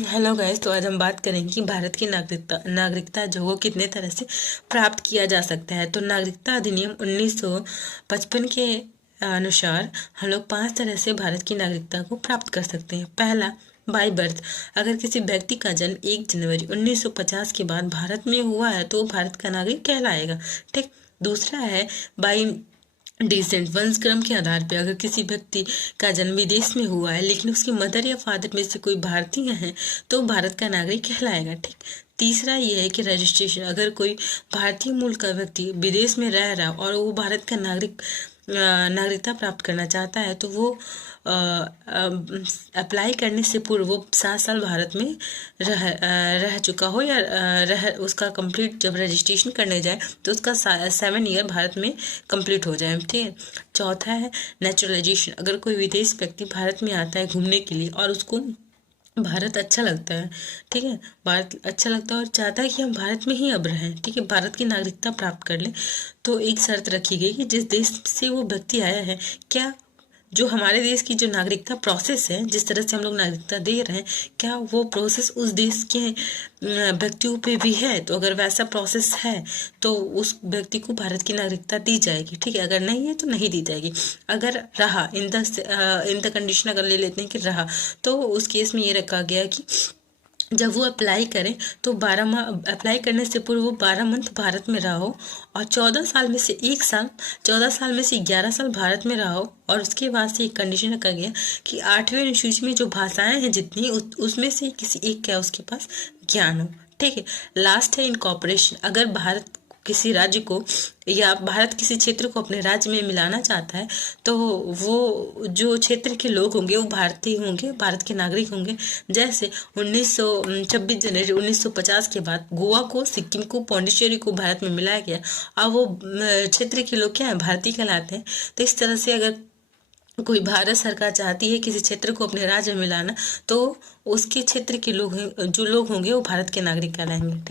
Hello guys, तो आज हम बात करेंगे कि भारत की नागरिकता जो वो कितने तरह से प्राप्त किया जा सकता है। तो नागरिकता अधिनियम 1955 के अनुसार हम लोग 5 तरह से भारत की नागरिकता को प्राप्त कर सकते हैं। पहला, बाय बर्थ। अगर किसी व्यक्ति का जन्म 1 जनवरी 1950 के बाद भारत में हुआ है तो वो भारत का नागरिक कहलाएगा। ठीक। दूसरा है बाय डिसेंट। वंशक्रम के आधार पर अगर किसी व्यक्ति का जन्म विदेश में हुआ है लेकिन उसकी मदर या फादर में से कोई भारतीय है तो भारत का नागरिक कहलाएगा। ठीक। तीसरा ये है कि रजिस्ट्रेशन। अगर कोई भारतीय मूल का व्यक्ति विदेश में रह रहा और वो भारत का नागरिकता प्राप्त करना चाहता है तो वो अप्लाई करने से पूर्व वो 7 साल भारत में रह चुका हो या उसका कंप्लीट जब रजिस्ट्रेशन करने जाए तो उसका 7 ईयर भारत में कंप्लीट हो जाए। ठीक है। चौथा है नेचुरलाइजेशन। अगर कोई विदेश व्यक्ति भारत में आता है घूमने के लिए और उसको भारत अच्छा लगता है, ठीक है, भारत अच्छा लगता है और चाहता है कि हम भारत में ही अब रहें, ठीक है, भारत की नागरिकता प्राप्त कर लें, तो एक शर्त रखी गई कि जिस देश से वो व्यक्ति आया है, क्या जो हमारे देश की जो नागरिकता प्रोसेस है, जिस तरह से हम लोग नागरिकता दे रहे हैं, क्या वो प्रोसेस उस देश के व्यक्तियों पे भी है। तो अगर वैसा प्रोसेस है तो उस व्यक्ति को भारत की नागरिकता दी जाएगी। ठीक है। अगर नहीं है तो नहीं दी जाएगी। अगर रहा इन द कंडीशन अगर ले लेते हैं कि रहा, तो उस केस में ये रखा गया कि जब वो अप्लाई करें तो 12 माह अप्लाई करने से पूर्व वो 12 मंथ भारत में रहा हो और 14 साल में से 1 साल 14 साल में से 11 साल भारत में रहा हो। और उसके बाद से एक कंडीशन रखा गया कि 8वें अनुसूची में जो भाषाएं हैं जितनी उसमें से किसी एक का उसके पास ज्ञान हो। ठीक है। लास्ट है इनकॉर्पोरेशन। अगर भारत किसी राज्य को या भारत किसी क्षेत्र को अपने राज्य में मिलाना चाहता है तो वो जो क्षेत्र के लोग होंगे वो भारतीय होंगे, भारत के नागरिक होंगे। जैसे 26 जनवरी 1950 के बाद गोवा को, सिक्किम को, पौंडीचेरी को भारत में मिलाया गया। अब वो क्षेत्र के लोग क्या है, भारतीय कहलाते हैं। तो इस तरह से अगर कोई भारत सरकार चाहती है किसी क्षेत्र को अपने राज्य में मिलाना तो उसके क्षेत्र के लोग जो लोग होंगे वो भारत के नागरिक कहलाएंगे।